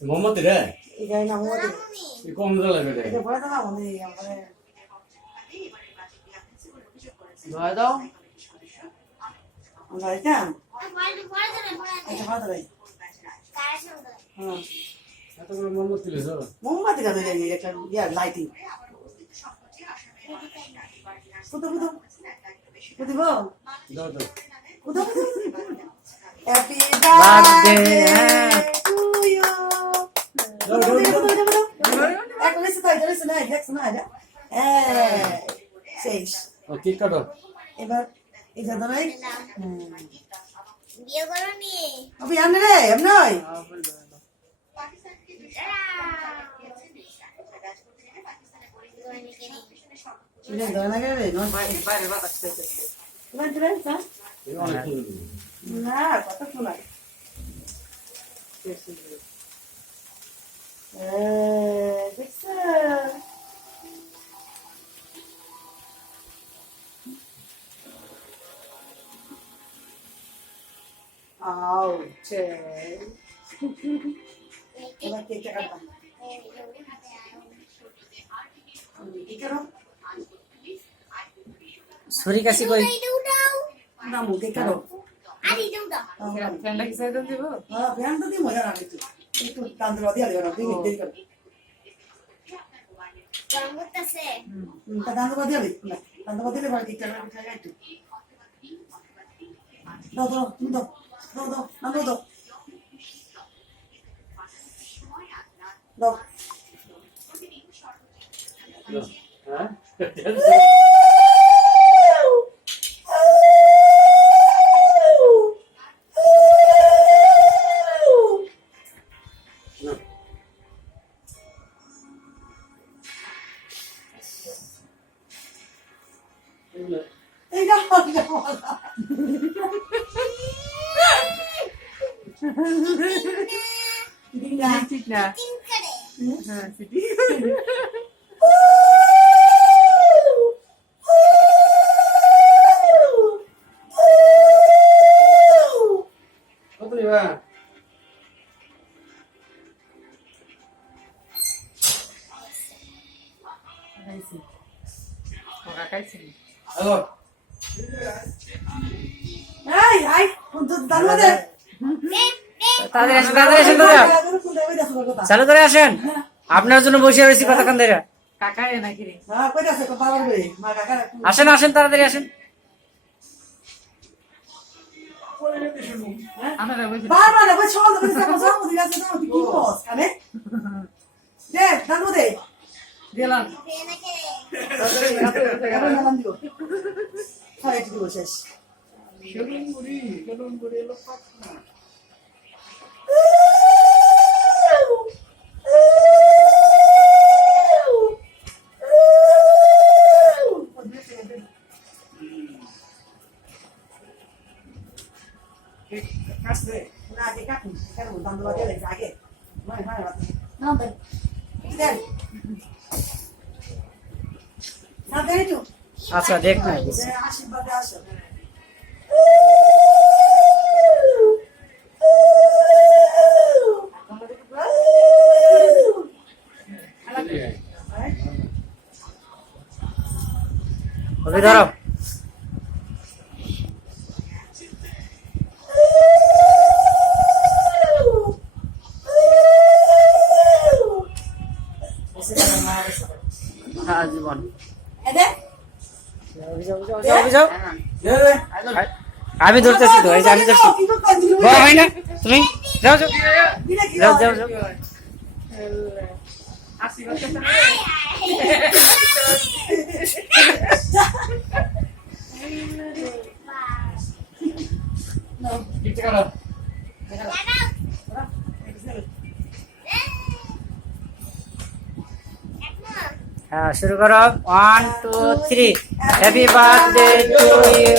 মোহাম্মদ রে কম লাগে রে ধরে দাও এতগুলো মোহাম্মদ দিলে তো মোমবাতি গাছে যাই একটা লাইটিং কোথাও কোথাও বুঝিব দাও দাও কোথাও হ্যাপি বার্থডে টু ইউ এক লিসে তাই লিসে না দেখছ না যা শেষ ও কেক কাটো এবার এটা ধরে বিয়ে করনি অবি আনে রে এমনই এটা ধরে না রে বাইরে বাতাস খাইতে তোমার দিলেন স্যার অনেক না কত শোনাই দেখছ Ouch. এবার কেকটা কাটবা কি করো ছুরি কাশি কই না মুখে করো ঠান্ডা কি সাইড দিব হ্যাঁ ফ্যান তো দি মজা লাগে একটু তান্দুল দিয়া দিও না তুমি দেরি করো তা তান্দুল দিয়া দি না তান্দুল দিলে ভালো কেকটা কাটা একটু দাও দাও দাও দাও দাও নামো দাও দাও হ্যাঁ এইটা ঠিক না হ্যাঁ সিটি কত নিবা ওরা খাইছি হ্যালো এই আই কোন দাঁড়া দে তাদের আসেন দাদা চালু করে আসেন আপনার জন্য বসে রয়েছি কতক্ষণ ধরে কাকা নাকি রে হ্যাঁ কই আছে কথা বলবে মা কাকা আসেন আসেন তাড়াতাড়ি আসেন বাবা না বল চল বল সামনে সামনে দিলা আছে না কি বস কানে দে দাঁড়া দে দিলাম এবার নাম দিও হ্যাঁ একটু দিব শেষ কেমন করে এলো পাকনা না দেখা কি কেন দাঁড়া দে আগে মানে মানে না দে দে না দে একটু আচ্ছা দেখ না আশীর্বাদে আসো ওকে ধরো হ্যাঁ জীবন আমি ধরতেছি তো এই যে আমি ধরছি হয় না তুমি যাও যাও যাও যাও যাও কেকটা কাটো হ্যাঁ শুরু করো 1 2 3 হ্যাপি বার্থডে টু ইউ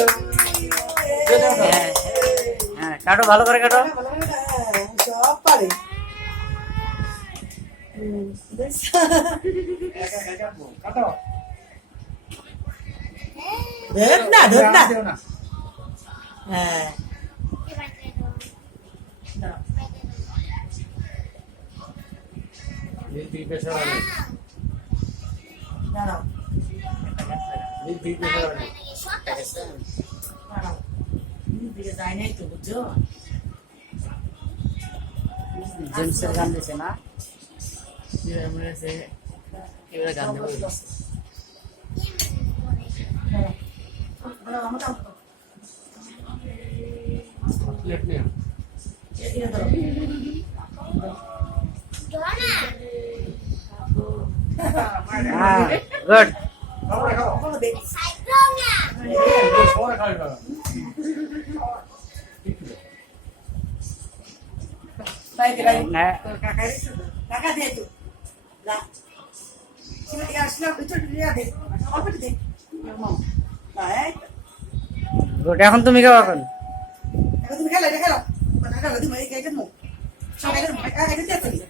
হ্যাঁ কাটো ভালো করে কাটো সব পারে কাটো ধর না ধর না হ্যাঁ দাঁড়াও দাঁড়াও দিকে যাই নাই তো বুঝছো জেন্টসের গান দিছে না দাঁড়াও আমার দাও প্লেট নিয়ে এটা দাও হ্যাঁ গুড খাও খাও বলো দে সবাই খাই না তাই দে ভাই হ্যাঁ কাকা রে কাকা দে তো না সিনা ইয়া সিনা ভিতর দিয়া দে অল্প দে মামা নাই গুড এখন তুমি খাও এখন এখন তুমি খেলা খেলা কথা খেলা তুমি এই গাইতে মো সবাই এটা এটা